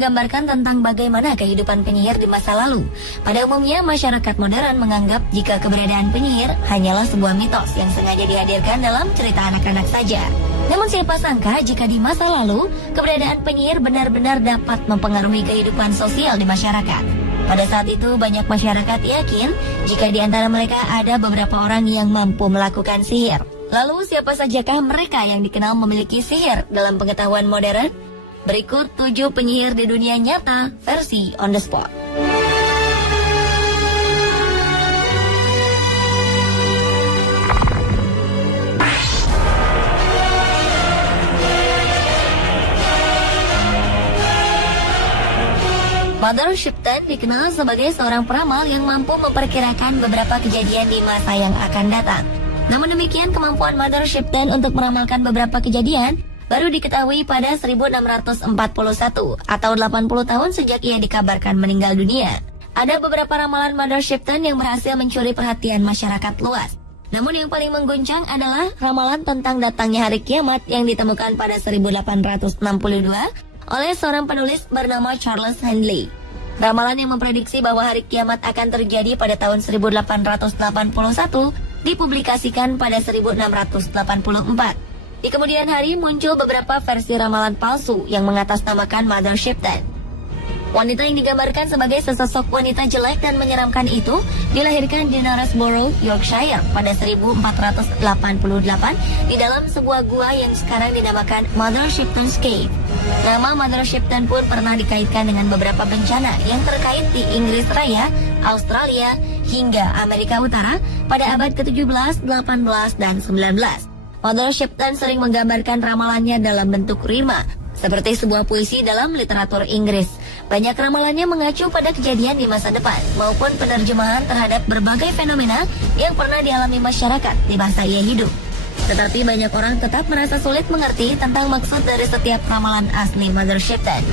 menggambarkan tentang bagaimana kehidupan penyihir di masa lalu. Pada umumnya, masyarakat modern menganggap jika keberadaan penyihir hanyalah sebuah mitos yang sengaja dihadirkan dalam cerita anak-anak saja. Namun siapa sangka jika di masa lalu, keberadaan penyihir benar-benar dapat mempengaruhi kehidupan sosial di masyarakat. Pada saat itu, banyak masyarakat yakin jika di antara mereka ada beberapa orang yang mampu melakukan sihir. Lalu siapa sajakah mereka yang dikenal memiliki sihir dalam pengetahuan modern? Berikut 7 penyihir di dunia nyata versi on the spot. Mother Shipton dikenal sebagai seorang peramal yang mampu memperkirakan beberapa kejadian di masa yang akan datang. Namun demikian, kemampuan Mother Shipton untuk meramalkan beberapa kejadian baru diketahui pada 1641 atau 80 tahun sejak ia dikabarkan meninggal dunia. Ada beberapa ramalan Mother Shipton yang berhasil mencuri perhatian masyarakat luas. Namun yang paling mengguncang adalah ramalan tentang datangnya hari kiamat yang ditemukan pada 1862 oleh seorang penulis bernama Charles Handley. Ramalan yang memprediksi bahwa hari kiamat akan terjadi pada tahun 1881 dipublikasikan pada 1684. Di kemudian hari muncul beberapa versi ramalan palsu yang mengatasnamakan Mother Shipton. Wanita yang digambarkan sebagai sesosok wanita jelek dan menyeramkan itu dilahirkan di Knaresborough, Yorkshire pada 1488 di dalam sebuah gua yang sekarang dinamakan Mother Shipton's Cave. Nama Mother Shipton pun pernah dikaitkan dengan beberapa bencana yang terkait di Inggris Raya, Australia, hingga Amerika Utara pada abad ke-17, 18, dan 19. Mother Shipton sering menggambarkan ramalannya dalam bentuk rima, seperti sebuah puisi dalam literatur Inggris. Banyak ramalannya mengacu pada kejadian di masa depan, maupun penerjemahan terhadap berbagai fenomena yang pernah dialami masyarakat di masa ia hidup. Tetapi banyak orang tetap merasa sulit mengerti tentang maksud dari setiap ramalan asli Mother Shipton.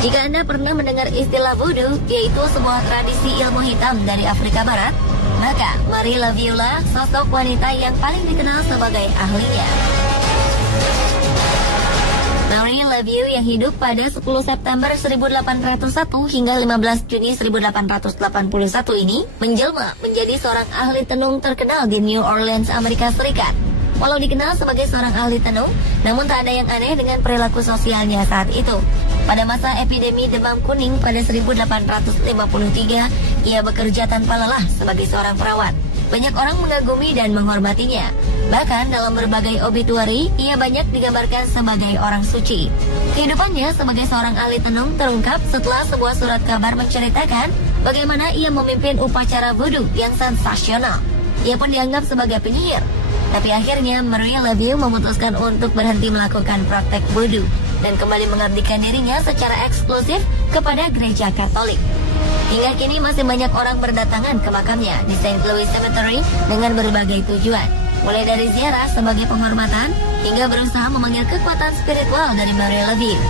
Jika Anda pernah mendengar istilah voodoo, yaitu sebuah tradisi ilmu hitam dari Afrika Barat, maka Marie Laveau lah sosok wanita yang paling dikenal sebagai ahlinya. Marie Laveau yang hidup pada 10 September 1801 hingga 15 Juni 1881 ini menjelma menjadi seorang ahli tenung terkenal di New Orleans, Amerika Serikat. Walau dikenal sebagai seorang ahli tenung, namun tak ada yang aneh dengan perilaku sosialnya saat itu. Pada masa epidemi demam kuning pada 1853, ia bekerja tanpa lelah sebagai seorang perawat. Banyak orang mengagumi dan menghormatinya. Bahkan dalam berbagai obituari, ia banyak digambarkan sebagai orang suci. Kehidupannya sebagai seorang ahli tenung terungkap setelah sebuah surat kabar menceritakan bagaimana ia memimpin upacara voodoo yang sensasional. Ia pun dianggap sebagai penyihir. Tapi akhirnya Marie Laveau memutuskan untuk berhenti melakukan praktek voodoo dan kembali mengabdikan dirinya secara eksklusif kepada gereja Katolik. Hingga kini masih banyak orang berdatangan ke makamnya di St. Louis Cemetery dengan berbagai tujuan, mulai dari ziarah sebagai penghormatan hingga berusaha memanggil kekuatan spiritual dari Marie Laveau.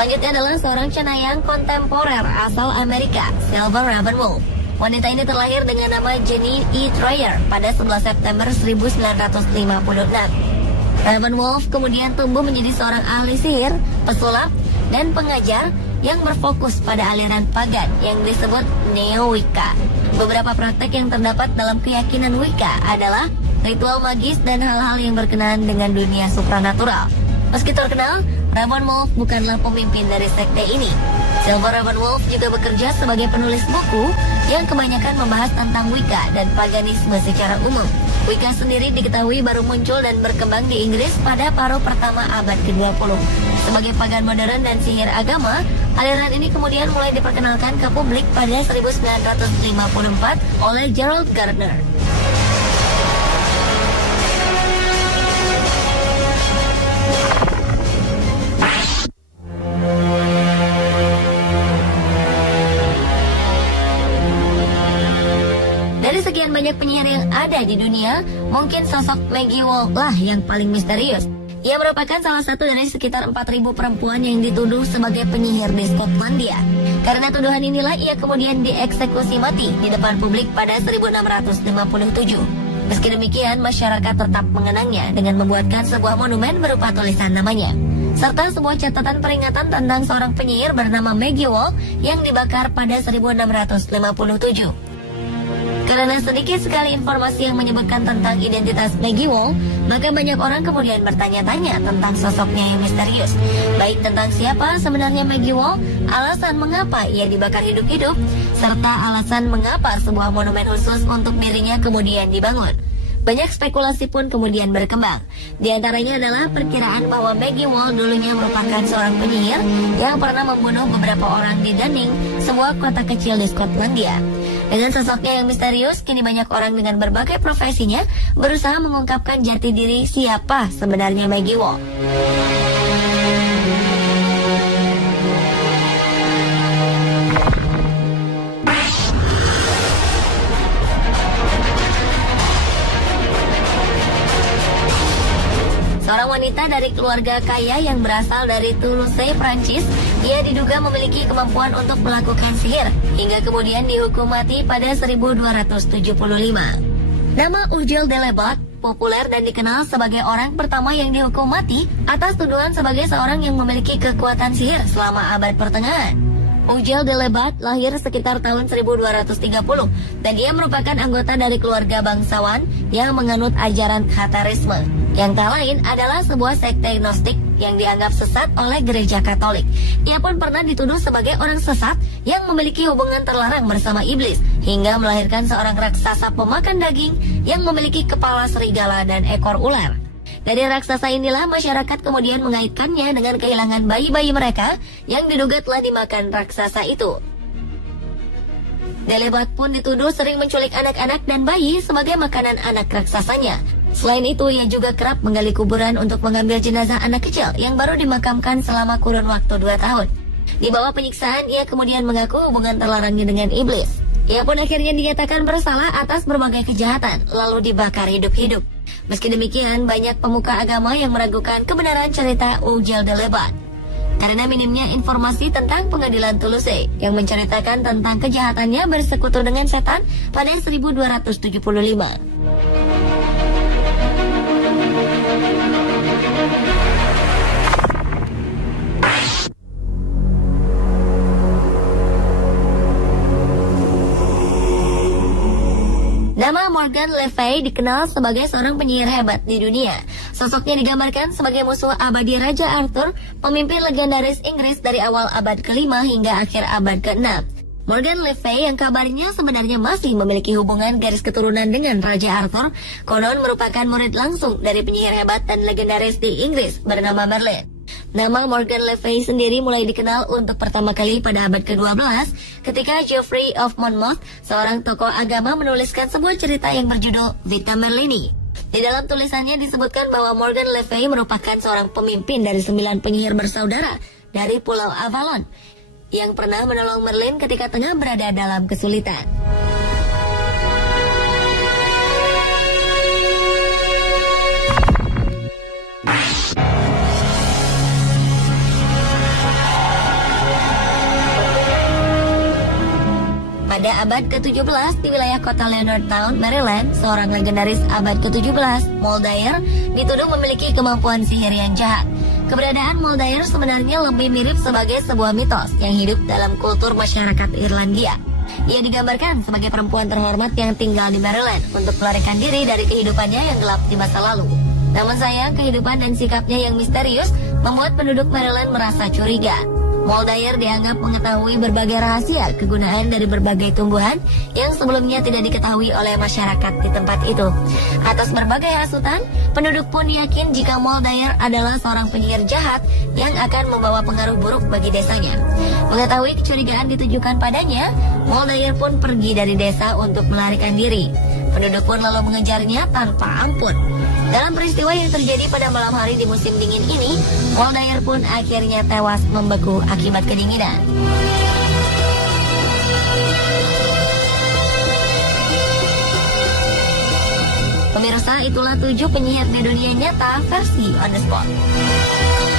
Selanjutnya adalah seorang cenayang kontemporer asal Amerika, Silver Ravenwolf. Wanita ini terlahir dengan nama Jenny E. Troyer pada 11 September 1956. Ravenwolf kemudian tumbuh menjadi seorang ahli sihir, pesulap, dan pengajar yang berfokus pada aliran pagan yang disebut Neo-Wicca. Beberapa praktek yang terdapat dalam keyakinan Wicca adalah ritual magis dan hal-hal yang berkenaan dengan dunia supranatural. Meski terkenal, Ravenwolf bukanlah pemimpin dari sekte ini. Silver Ravenwolf juga bekerja sebagai penulis buku yang kebanyakan membahas tentang Wicca dan paganisme secara umum. Wicca sendiri diketahui baru muncul dan berkembang di Inggris pada paruh pertama abad ke-20. Sebagai pagan modern dan sihir agama, aliran ini kemudian mulai diperkenalkan ke publik pada 1954 oleh Gerald Gardner. banyak penyihir yang ada di dunia, mungkin sosok Maggie Wall lah yang paling misterius. Ia merupakan salah satu dari sekitar 4.000 perempuan yang dituduh sebagai penyihir di Skotlandia. Karena tuduhan inilah ia kemudian dieksekusi mati di depan publik pada 1657. Meski demikian, masyarakat tetap mengenangnya dengan membuatkan sebuah monumen berupa tulisan namanya, serta sebuah catatan peringatan tentang seorang penyihir bernama Maggie Wall yang dibakar pada 1657. Karena sedikit sekali informasi yang menyebutkan tentang identitas Maggie Wall, maka banyak orang kemudian bertanya-tanya tentang sosoknya yang misterius, baik tentang siapa sebenarnya Maggie Wall, alasan mengapa ia dibakar hidup-hidup, serta alasan mengapa sebuah monumen khusus untuk dirinya kemudian dibangun. Banyak spekulasi pun kemudian berkembang. Di antaranya adalah perkiraan bahwa Maggie Wall dulunya merupakan seorang penyihir yang pernah membunuh beberapa orang di Dunning, sebuah kota kecil di Skotlandia. Dengan sosoknya yang misterius, kini banyak orang dengan berbagai profesinya berusaha mengungkapkan jati diri siapa sebenarnya Maggie Wall. Seorang wanita dari keluarga kaya yang berasal dari Toulouse, Prancis, ia diduga memiliki kemampuan untuk melakukan sihir, hingga kemudian dihukum mati pada 1275. Nama Ugel de Lebat populer dan dikenal sebagai orang pertama yang dihukum mati atas tuduhan sebagai seorang yang memiliki kekuatan sihir selama abad pertengahan. Ugel de Lebat lahir sekitar tahun 1230 dan ia merupakan anggota dari keluarga bangsawan yang menganut ajaran Khatarisme. Yang tak lain adalah sebuah sekte Gnostik yang dianggap sesat oleh gereja Katolik. Ia pun pernah dituduh sebagai orang sesat yang memiliki hubungan terlarang bersama iblis, hingga melahirkan seorang raksasa pemakan daging yang memiliki kepala serigala dan ekor ular. Dari raksasa inilah masyarakat kemudian mengaitkannya dengan kehilangan bayi-bayi mereka yang diduga telah dimakan raksasa itu. Delebat pun dituduh sering menculik anak-anak dan bayi sebagai makanan anak raksasanya. Selain itu, ia juga kerap menggali kuburan untuk mengambil jenazah anak kecil yang baru dimakamkan selama kurun waktu 2 tahun. Di bawah penyiksaan, ia kemudian mengaku hubungan terlarangnya dengan iblis. Ia pun akhirnya dinyatakan bersalah atas berbagai kejahatan, lalu dibakar hidup-hidup. Meski demikian, banyak pemuka agama yang meragukan kebenaran cerita Ugel de Lebat karena minimnya informasi tentang pengadilan Toulouse yang menceritakan tentang kejahatannya bersekutu dengan setan pada 1275. Nama Morgan Le Fay dikenal sebagai seorang penyihir hebat di dunia. Sosoknya digambarkan sebagai musuh abadi Raja Arthur, pemimpin legendaris Inggris dari awal abad ke-5 hingga akhir abad ke-6. Morgan Le Fay yang kabarnya sebenarnya masih memiliki hubungan garis keturunan dengan Raja Arthur, konon merupakan murid langsung dari penyihir hebat dan legendaris di Inggris bernama Merlin. Nama Morgan Le Fay sendiri mulai dikenal untuk pertama kali pada abad ke-12 ketika Geoffrey of Monmouth, seorang tokoh agama, menuliskan sebuah cerita yang berjudul Vita Merlini. Di dalam tulisannya disebutkan bahwa Morgan Le Fay merupakan seorang pemimpin dari 9 penyihir bersaudara dari Pulau Avalon yang pernah menolong Merlin ketika tengah berada dalam kesulitan. Pada abad ke-17 di wilayah kota Leonardtown, Maryland, seorang legendaris abad ke-17, Moldair, dituduh memiliki kemampuan sihir yang jahat. Keberadaan Moldair sebenarnya lebih mirip sebagai sebuah mitos yang hidup dalam kultur masyarakat Irlandia. Ia digambarkan sebagai perempuan terhormat yang tinggal di Maryland untuk melarikan diri dari kehidupannya yang gelap di masa lalu. Namun sayang, kehidupan dan sikapnya yang misterius membuat penduduk Maryland merasa curiga. Moldair dianggap mengetahui berbagai rahasia kegunaan dari berbagai tumbuhan yang sebelumnya tidak diketahui oleh masyarakat di tempat itu. Atas berbagai hasutan, penduduk pun yakin jika Moldair adalah seorang penyihir jahat yang akan membawa pengaruh buruk bagi desanya. Mengetahui kecurigaan ditujukan padanya, Moldair pun pergi dari desa untuk melarikan diri. Penduduk pun lalu mengejarnya tanpa ampun. Dalam peristiwa yang terjadi pada malam hari di musim dingin ini, Moldair pun akhirnya tewas membeku akibat kedinginan. itulah 7 penyihir di dunia nyata versi On The Spot.